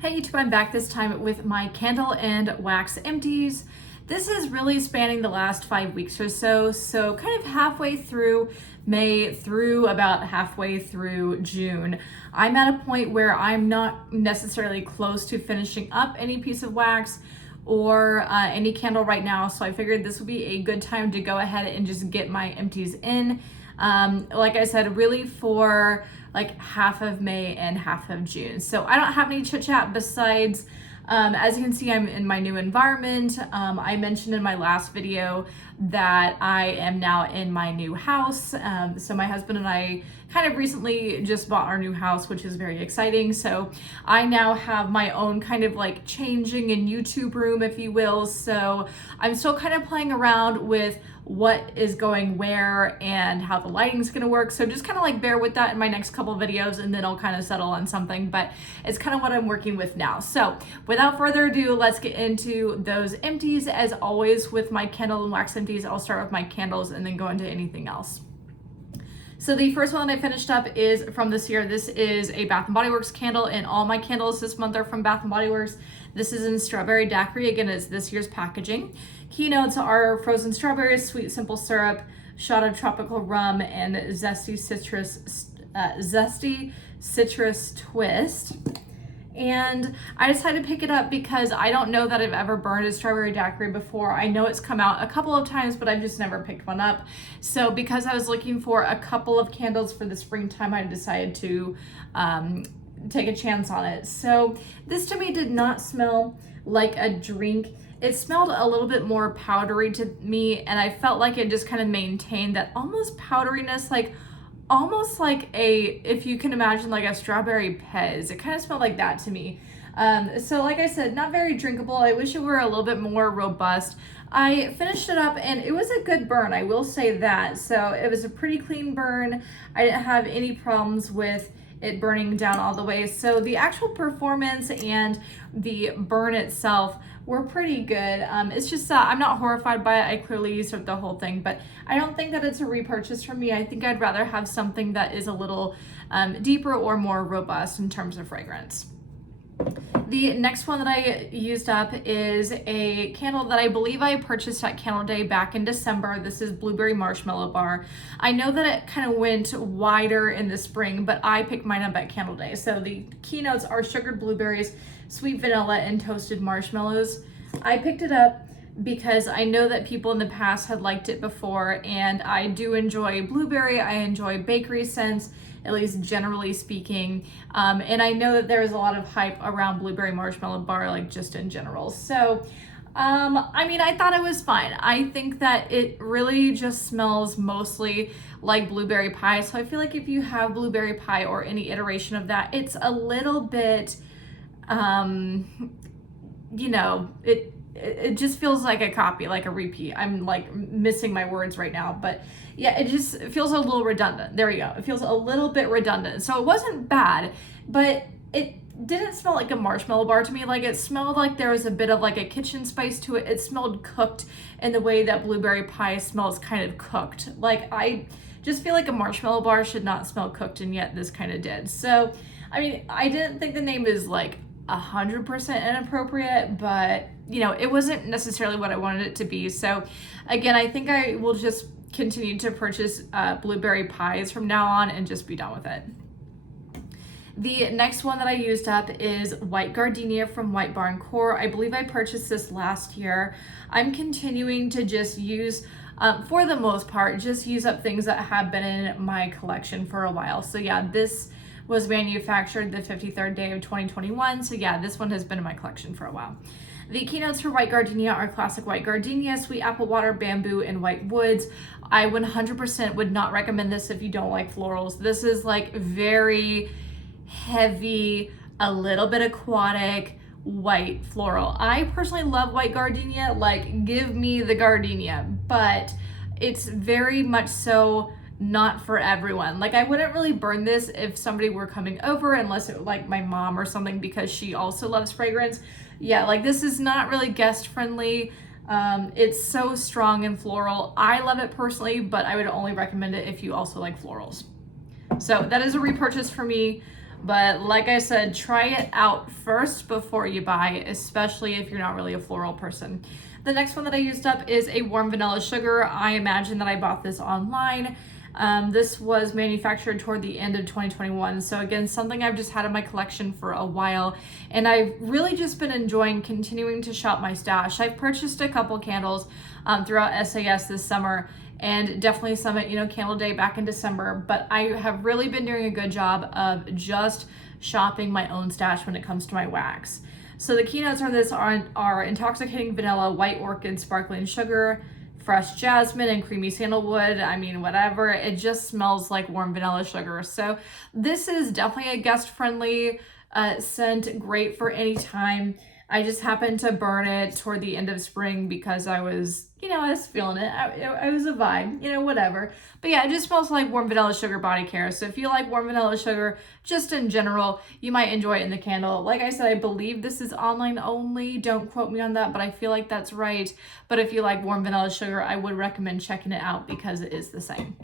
Hey YouTube, I'm back this time with my candle and wax empties. This is really spanning the last 5 weeks or so kind of halfway through May through about halfway through June. I'm at a point where I'm not necessarily close to finishing up any piece of wax or any candle right now, so I figured this would be a good time to go ahead and just get my empties in. Like I said, really for like half of May and half of June. So I don't have any chit chat besides, as you can see, I'm in my new environment. I mentioned in my last video that I am now in my new house. So my husband and I kind of recently just bought our new house, which is very exciting. So I now have my own kind of like changing and YouTube room, if you will. So I'm still kind of playing around with what is going where and how the lighting's gonna work. So just kind of like bear with that in my next couple videos, and then I'll kind of settle on something, but it's kind of what I'm working with now. So without further ado, let's get into those empties. As always with my candle and wax empties, I'll start with my candles and then go into anything else. So the first one that I finished up is from this year. This is a Bath & Body Works candle, and all my candles this month are from Bath & Body Works. This is in Strawberry Daiquiri. Again, it's this year's packaging. Keynotes are frozen strawberries, sweet simple syrup, shot of tropical rum, and zesty citrus twist. And I decided to pick it up because I don't know that I've ever burned a strawberry daiquiri before. I know it's come out a couple of times, but I've just never picked one up. So because I was looking for a couple of candles for the springtime, I decided to take a chance on it. So this to me did not smell like a drink. It smelled a little bit more powdery to me, and I felt like it just kind of maintained that almost powderiness, like almost like a, if you can imagine like a strawberry pez. It kind of smelled like that to me. So like I said, not very drinkable. I wish it were a little bit more robust. I finished it up and it was a good burn, I will say that. So it was a pretty clean burn. I didn't have any problems with it burning down all the way. So the actual performance and the burn itself were pretty good. It's just I'm not horrified by it. I clearly used the whole thing, but I don't think that it's a repurchase for me. I think I'd rather have something that is a little deeper or more robust in terms of fragrance. The next one that I used up is a candle that I believe I purchased at Candle Day back in December. This is Blueberry Marshmallow Bar. I know that it kind of went wider in the spring, but I picked mine up at Candle Day. So the keynotes are sugared blueberries, sweet vanilla, and toasted marshmallows. I picked it up because I know that people in the past had liked it before, and I do enjoy blueberry. I enjoy bakery scents, at least generally speaking. And I know that there is a lot of hype around Blueberry Marshmallow Bar, like just in general. So, I mean, I thought it was fine. I think that it really just smells mostly like blueberry pie. So I feel like if you have blueberry pie or any iteration of that, it's a little bit, you know, it just feels like a copy, like a repeat. I'm like missing my words right now, but yeah, it just feels a little redundant. There you go. It feels a little bit redundant. So it wasn't bad, but it didn't smell like a marshmallow bar to me. Like it smelled like there was a bit of like a kitchen spice to it. It smelled cooked in the way that blueberry pie smells kind of cooked. Like I just feel like a marshmallow bar should not smell cooked, and yet this kind of did. So, I mean, I didn't think the name is like 100% inappropriate, but you know, it wasn't necessarily what I wanted it to be. So again, I think I will just continue to purchase blueberry pies from now on and just be done with it. The next one that I used up is White Gardenia from White Barn Core. I believe I purchased this last year. I'm continuing to just use, for the most part, just use up things that have been in my collection for a while. So yeah, this was manufactured the 53rd day of 2021. So yeah, this one has been in my collection for a while. The keynotes for White Gardenia are classic white gardenia, sweet apple water, bamboo, and white woods. I 100% would not recommend this if you don't like florals. This is like very heavy, a little bit aquatic, white floral. I personally love white gardenia, like give me the gardenia, but it's very much so not for everyone. Like I wouldn't really burn this if somebody were coming over, unless it like my mom or something, because she also loves fragrance. Yeah, like this is not really guest friendly. It's so strong and floral. I love it personally, but I would only recommend it if you also like florals. So that is a repurchase for me. But like I said, try it out first before you buy, especially if you're not really a floral person. The next one that I used up is a warm vanilla sugar. I imagine that I bought this online. This was manufactured toward the end of 2021. So again, something I've just had in my collection for a while, and I've really just been enjoying continuing to shop my stash. I've purchased a couple candles throughout SAS this summer, and definitely some at, Candle Day back in December, but I have really been doing a good job of just shopping my own stash when it comes to my wax. So the keynotes on this are intoxicating vanilla, white orchid, sparkling sugar, fresh jasmine, and creamy sandalwood. I mean, whatever. It just smells like warm vanilla sugar. So this is definitely a guest-friendly scent, great for any time. I just happened to burn it toward the end of spring because I was, I was feeling it. I was a vibe, whatever. But yeah, it just smells like warm vanilla sugar body care. So if you like warm vanilla sugar, just in general, you might enjoy it in the candle. Like I said, I believe this is online only. Don't quote me on that, but I feel like that's right. But if you like warm vanilla sugar, I would recommend checking it out because it is the same.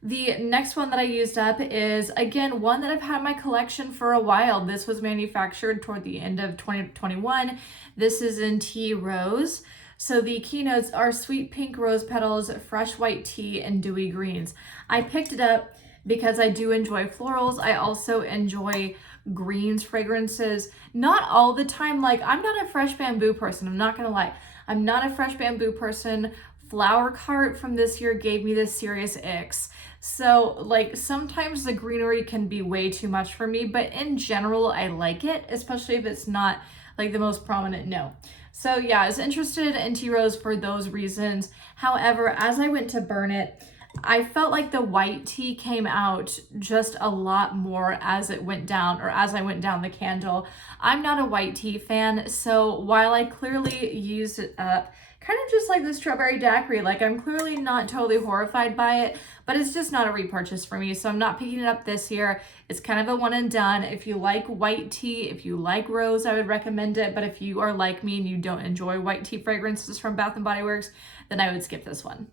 The next one that I used up is, again, one that I've had in my collection for a while. This was manufactured toward the end of 2021. This is in Tea Rose. So the keynotes are sweet pink rose petals, fresh white tea, and dewy greens. I picked it up because I do enjoy florals. I also enjoy greens fragrances. Not all the time. Like, I'm not a fresh bamboo person. I'm not gonna lie. I'm not a fresh bamboo person. Flower Cart from this year gave me this serious icks. So like sometimes the greenery can be way too much for me, but in general, I like it, especially if it's not like the most prominent note. So yeah, I was interested in Tea Rose for those reasons. However, as I went to burn it, I felt like the white tea came out just a lot more as it went down, or as I went down the candle. I'm not a white tea fan, so while I clearly used it up, kind of just like the strawberry daiquiri, like I'm clearly not totally horrified by it, but it's just not a repurchase for me, so I'm not picking it up this year. It's kind of a one and done. If you like white tea, if you like rose, I would recommend it, but if you are like me and you don't enjoy white tea fragrances from Bath & Body Works, then I would skip this one.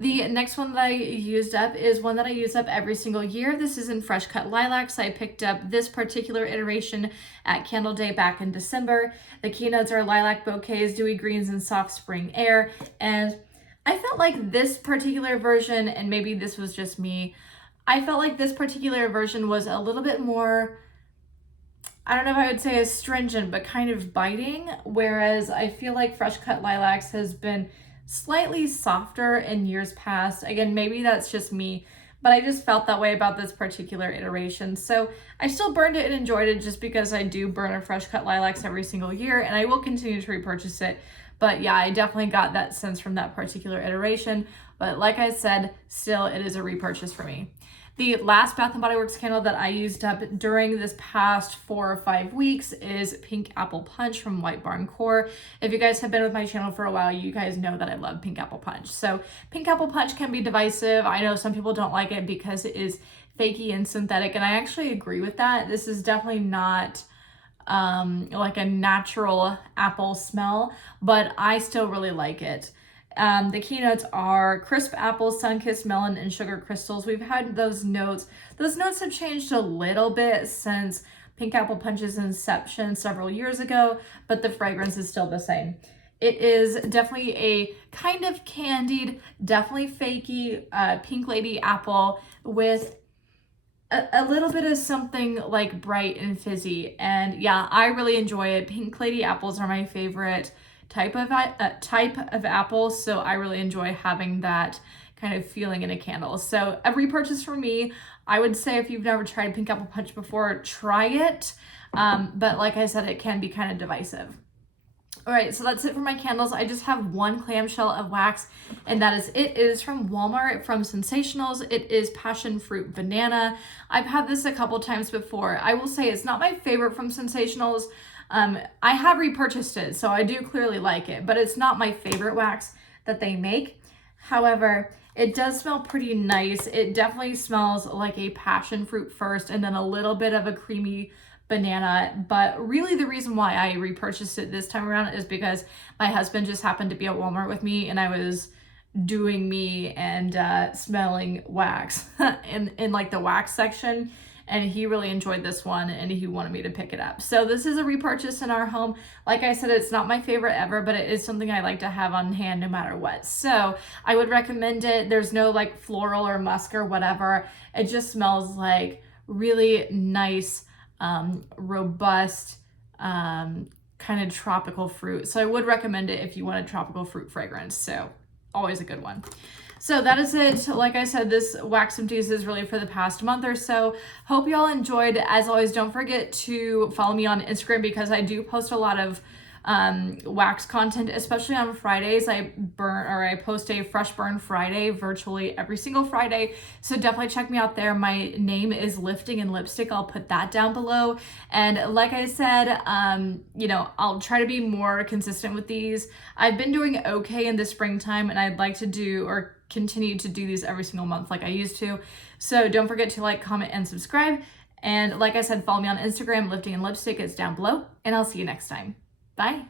The next one that I used up is one that I use up every single year. This is in Fresh Cut Lilac. So I picked up this particular iteration at Candle Day back in December. The keynotes are lilac bouquets, dewy greens, and soft spring air. And I felt like this particular version, and maybe this was just me, I felt like this particular version was a little bit more, I don't know if I would say astringent, but kind of biting. Whereas I feel like Fresh Cut Lilacs has been slightly softer in years past. Again, maybe that's just me, but I just felt that way about this particular iteration. So I still burned it and enjoyed it just because I do burn a Fresh Cut Lilacs every single year, and I will continue to repurchase it. But yeah, I definitely got that sense from that particular iteration. But like I said, still it is a repurchase for me. The last Bath & Body Works candle that I used up during this past 4 or 5 weeks is Pink Apple Punch from White Barn Core. If you guys have been with my channel for a while, you guys know that I love Pink Apple Punch. So Pink Apple Punch can be divisive. I know some people don't like it because it is fakey and synthetic, and I actually agree with that. This is definitely not like a natural apple smell, but I still really like it. The keynotes are crisp apple, sun-kissed melon, and sugar crystals. We've had those notes. Those notes have changed a little bit since Pink Apple Punch's inception several years ago, but the fragrance is still the same. It is definitely a kind of candied, definitely fakey Pink Lady apple with a little bit of something like bright and fizzy. And yeah, I really enjoy it. Pink Lady apples are my favorite type of apple, so I really enjoy having that kind of feeling in a candle. So a repurchase for me. I would say if you've never tried Pink Apple Punch before, try it. But like I said, it can be kind of divisive. All right, so that's it for my candles. I just have one clamshell of wax, and that is it. It is from Walmart, from Sensationals. It is Passion Fruit Banana. I've had this a couple times before. I will say it's not my favorite from Sensationals. I have repurchased it, so I do clearly like it, but it's not my favorite wax that they make. However, it does smell pretty nice. It definitely smells like a passion fruit first, and then a little bit of a creamy banana. But really the reason why I repurchased it this time around is because my husband just happened to be at Walmart with me, and I was doing me and smelling wax in like the wax section. And he really enjoyed this one and he wanted me to pick it up. So this is a repurchase in our home. Like I said, it's not my favorite ever, but it is something I like to have on hand no matter what. So I would recommend it. There's no like floral or musk or whatever. It just smells like really nice, robust, kind of tropical fruit. So I would recommend it if you want a tropical fruit fragrance. So always a good one. So that is it. Like I said, this Wax Empties is really for the past month or so. Hope y'all enjoyed. As always, don't forget to follow me on Instagram because I do post a lot of wax content, especially on Fridays. I post a fresh burn Friday virtually every single Friday. So definitely check me out there. My name is Lifting in Lipstick. I'll put that down below. And like I said, you know, I'll try to be more consistent with these. I've been doing okay in the springtime and I'd like to do or continue to do these every single month like I used to. So don't forget to like, comment, and subscribe. And like I said, follow me on Instagram, Lifting in Lipstick. It's down below. And I'll see you next time. Bye.